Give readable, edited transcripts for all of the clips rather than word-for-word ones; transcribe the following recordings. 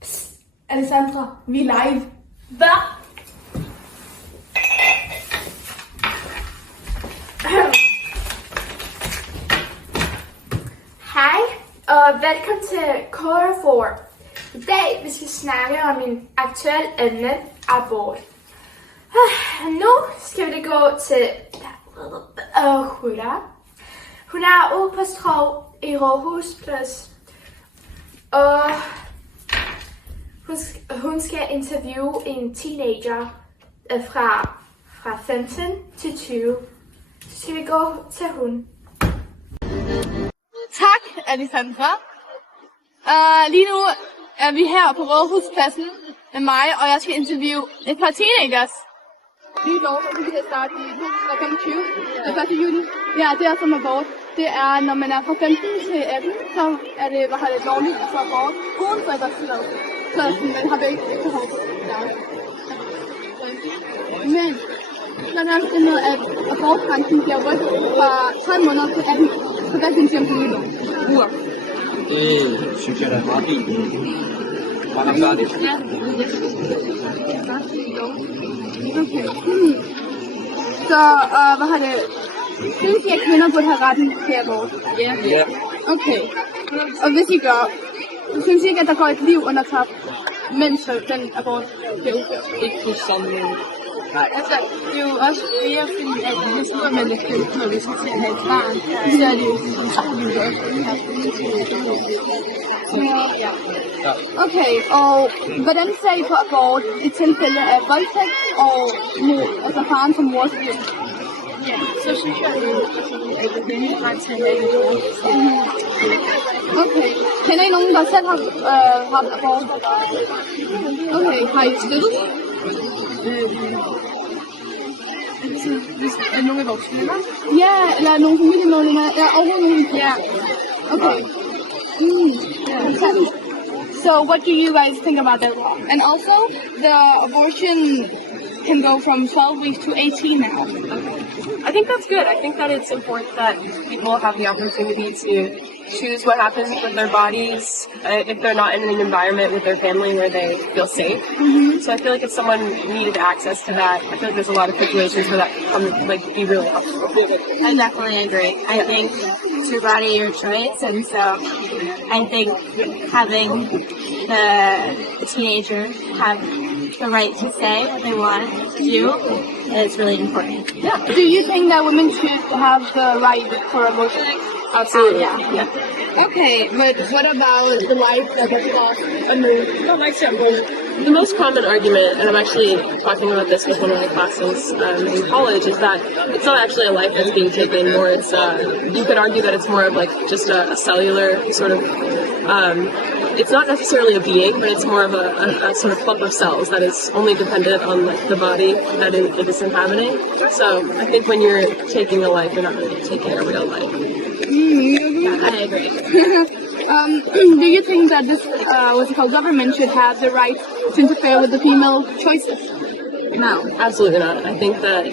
Psst, Alessandra, vi er live. Hvad? Hej, og velkommen til Quarter 4. I dag vi skal snakke om en aktuel emne, abort. Nu skal vi gå til Huda. Hun er ude på Strøg i Rådhus Plus. Og hun skal interviewe en teenager fra 15 til 20. Så skal vi gå til hun. Tak, Alessandra. Lige nu er vi her på Rådhuspladsen med mig, og jeg skal interviewe et par teenagers. Nye lov, som vi kan starte i 2025, den 1. juni. Ja, det er som abort. Det er, når man er fra 15 til 18, så er det, lovligt for abort. Uden forældretilladelse. Så man har begge behov. Men så er der også det med, at abortgrænsen bliver rykket fra 12 måneder til 18. Så hvad synes I om det nye lov? Det synes jeg, der er meget fint. Var der færdigt? Ja, okay. Så, synes I, at kvinder burde have retten til abort? Ja. Okay. Og hvis I gør, så synes I ikke, at der går et liv under top, mens den abort bliver udført? Ikke sådan. Nej. Altså, det er jo også mere, fordi at hvis nu er man er født, når vi skal til at have et barn, så er det jo utroligt også, at vi har ja. Okay, og hvordan ser I på abort i tilfælde af voldtægt og altså faren som mors liv? Ja, så synes jeg, at det er ret til at have det. Okay. Kender I nogen, der selv har haft abort? Okay, har I støttet? Er nogen af vores venner? Ja, eller nogle familiemedlemmer? Ja, overhovedet nogen? Ja. Okay. So what do you guys think about that law? And also, the abortion can go from 12 weeks to 18 now. I think that's good. I think that it's important that people have the opportunity to choose what happens with their bodies if they're not in an environment with their family where they feel safe. So I feel like if someone needed access to that, I feel like there's a lot of situations where that can be really helpful. I definitely agree. I think it's your body, your choice, and so I think having the teenager have the right to say what they want to do is really important. Yeah. Do you think that women should have the right for abortion? Absolutely. Yeah. Okay, but what about the life that was lost anew? The most common argument, and I'm actually talking about this with one of my classes in college, is that it's not actually a life that's being taken, more it's, you could argue that it's more of like just a cellular sort of, it's not necessarily a being, but it's more of a sort of clump of cells that is only dependent on like, the body that it is inhabiting. So I think when you're taking a life, you're not really taking a real life. I agree. Do you think that this government should have the right to interfere with the female choices? No, absolutely not. I think that,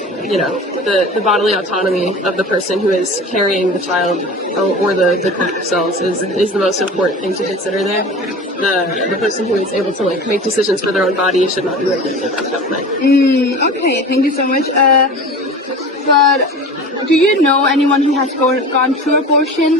the bodily autonomy of the person who is carrying the child or the clump of cells is the most important thing to consider there. The person who is able to make decisions for their own body should not be regulated by the government. Okay, thank you so much. But do you know anyone who has gone through abortion?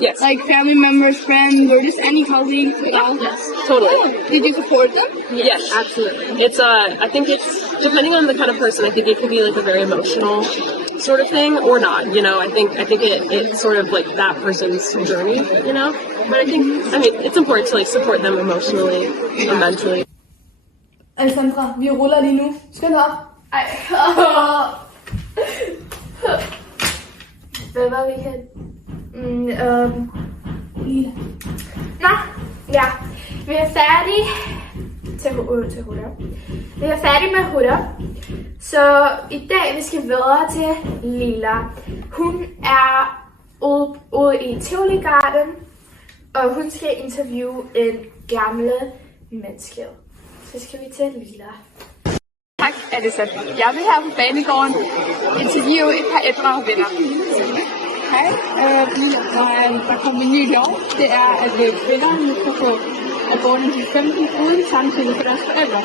Yes. Like family members, friends, or just any colleagues at all? Yes, totally. Did you support them? Yes, absolutely. It's I think it's depending on the kind of person. I think it could be like a very emotional sort of thing or not. I think it's sort of like that person's journey. But I mean, it's important to support them emotionally and mentally. Alessandra, vi ruller lige nu. Skynd op. Ej. Hvad var vi hen? Lila. Nå, ja. Vi er færdige til Huda. Vi er færdige med Huda. Så i dag vi skal videre til Lila. Hun er ude i Tivoli Garden, og hun skal interviewe en gamle menneske. Så skal vi til Lila. Tak, Alessandra. Jeg vil her på Banegården interviewe et par ældre venner. Hej, der kommer en ny lov. Det er, at kvinder nu kan få abort til 15 uden samtykke for deres forældre.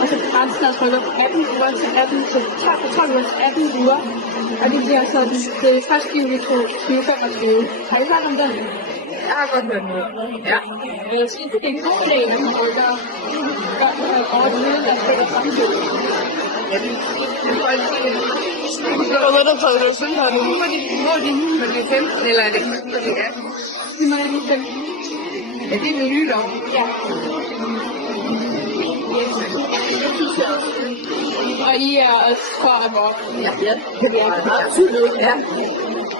Og så begrænser deres rykker 18 uger til 12 uger til 18 uger. Og det bliver så det 1. juli 2025. Har I hørt om den? Jeg har godt hørt noget. Ja. Jeg synes, det er en god idé, at man rykker godt over det hele, der spiller samtykke. Og hvad der tager det selv her nu? Hvor er de nu? Når de er 15, eller er det kun, når de er 18? Det må jeg lige finde. Er det med nye lov? Ja. Og I er også for abort? Ja, det er absolut. Ja.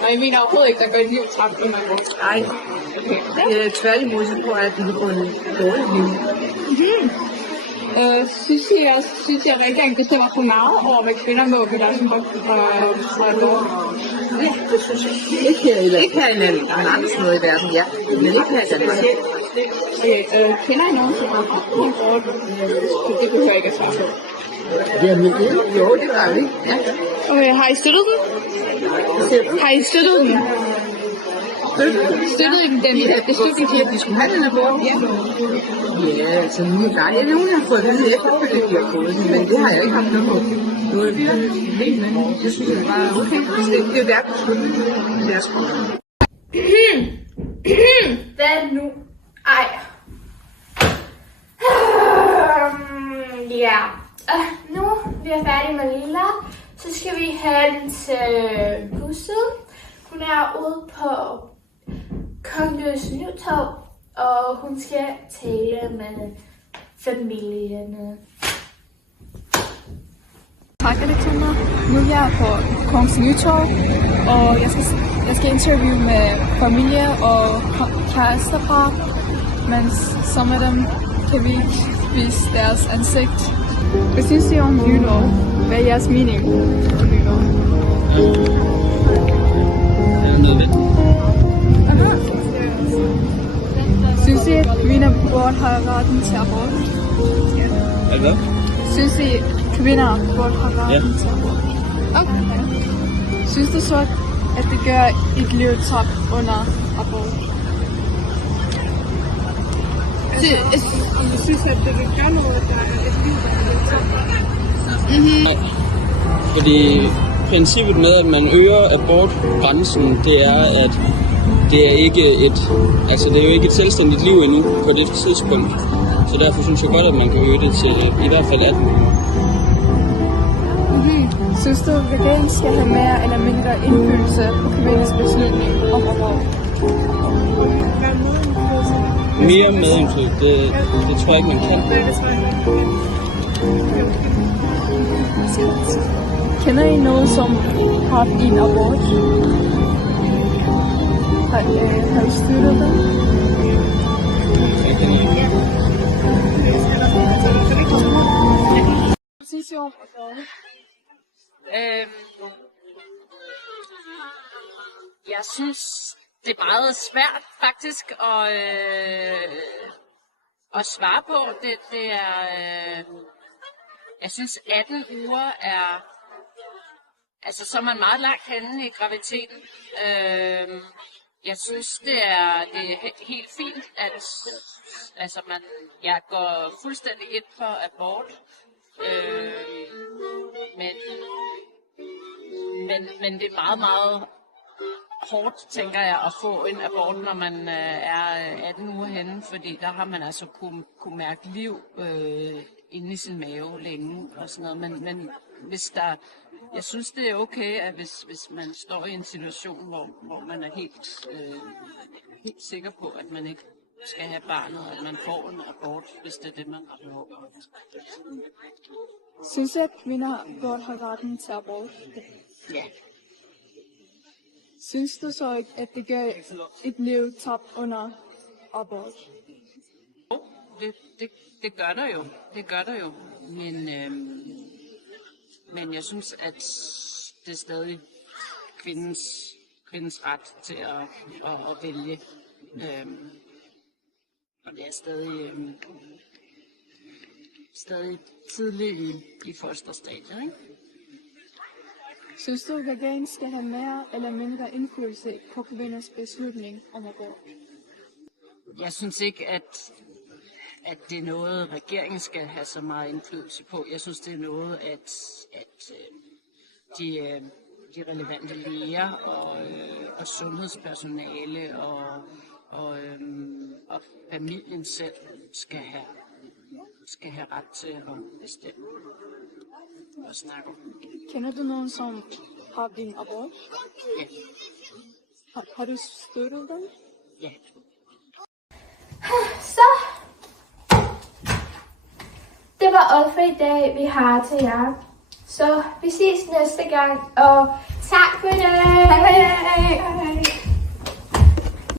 Og I mener overhovedet ikke, der går et liv tabt under abort? Nej. Det er tværtimod, så tror jeg, at de kan få en dårlig liv. Synes I, at regeringen bestemmer for meget over, hvad kvinder må ved deres abort? Ja, det synes jeg. Ikke her i landet. Der er andre steder i verden, ja. Men ikke her i Danmark. Kender I nogen, som har haft abort? Det behøver jeg ikke at svare på. Jo, det gør vi. Ja. Okay, har I støttet den? Har I støttet den? Støttede I den i beslutning til, at de skulle have den abort? Ja. Ja, altså nogle gange. Jeg nogen har fået det efterfølgende, de har fået den, men det har jeg ikke haft noget på. Det synes jeg bare okay. Det er deres beslutning. Det er deres beslutning. Hvad nu? Ej. Ja. Nu vi er færdige med Lila, så skal vi hen til huset. Hun er ude på Kongeløs Nytorv, og hun skal tale med familierne. Tak, Alexander. Nu er jeg på Kongens Nytorv, og jeg skal interviewe med familie og kærestepar, men som af dem kan vi ikke vise deres ansigt. Hvad synes I om nylov? Hvad er jeres mening om nylov? Det er nødvendigt. Synes I, at kvinder burde have retten til abort? Hvad? Synes I, at kvinder burde have retten til abort? Okay. Synes du så, at det gør et liv tabt under abort? Jeg synes, at det vil gøre noget, der er et liv, der er tabt. Nej. Fordi princippet med, at man øger abortgrænsen, det er, at det er jo ikke et selvstændigt liv endnu på det tidspunkt. Så derfor synes jeg godt, at man kan øge det til i hvert fald 18 uger. Synes du, at regeringen skal have mere eller mindre indflydelse på kvinders beslutning om abort? Mere medindflydelse, det tror jeg ikke, man kan. Kender I nogen, som har haft en abort? Har I støttet dem? Jeg kender ikke. Hvad synes I om abort? Jeg synes, det er meget svært faktisk at svare på. Det er, jeg synes 18 uger er, altså så er man meget langt henne i graviditeten. Jeg synes, det er helt fint, at altså jeg går fuldstændig ind for abort. Men det er meget, meget hårdt, tænker jeg, at få en abort, når man er 18 uger henne, fordi der har man altså kunne mærke liv inde i sin mave længe og sådan noget. Men hvis jeg synes, det er okay, at hvis man står i en situation, hvor man er helt sikker på, at man ikke skal have barnet, at man får en abort, hvis det er det, man har behov for. Synes I, at kvinder burde have retten til abort? Ja. Synes du så ikke, at det gør et liv tabt under abort? Det gør der jo. Det gør der jo. Men jeg synes, at det er stadig kvindens ret til at vælge. Og det er stadig tidligt i fosterstadiet, ikke? Synes du, at regeringen skal have mere eller mindre indflydelse på kvinders beslutning om abort? Jeg synes ikke, at det er noget, regeringen skal have så meget indflydelse på. Jeg synes, det er noget, at de relevante læger og sundhedspersonale og familien selv skal have ret til at bestemme og snakke om. Kender du nogen, som har din abort? Ja. Har du støttet dem? Ja. Så det var alt for i dag, vi har til jer. Så vi ses næste gang, og tak for det!